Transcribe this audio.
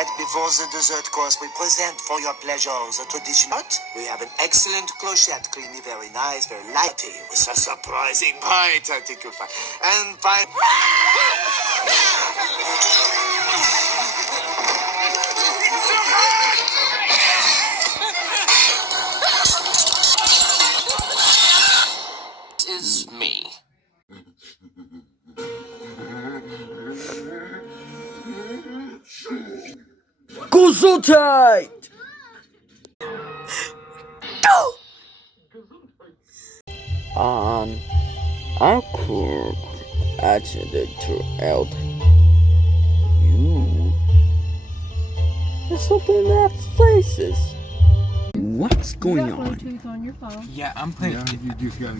Right before the dessert course, we present for your pleasure the traditional. We have an excellent clochette, creamy, very nice, very lighty, with a surprising bite. I think you'll find. And by is me. Gesundheit! I'm could actually to help you. There's something that faces. What's going on? Bluetooth on your phone. Yeah, I'm playing. Yeah, you just gotta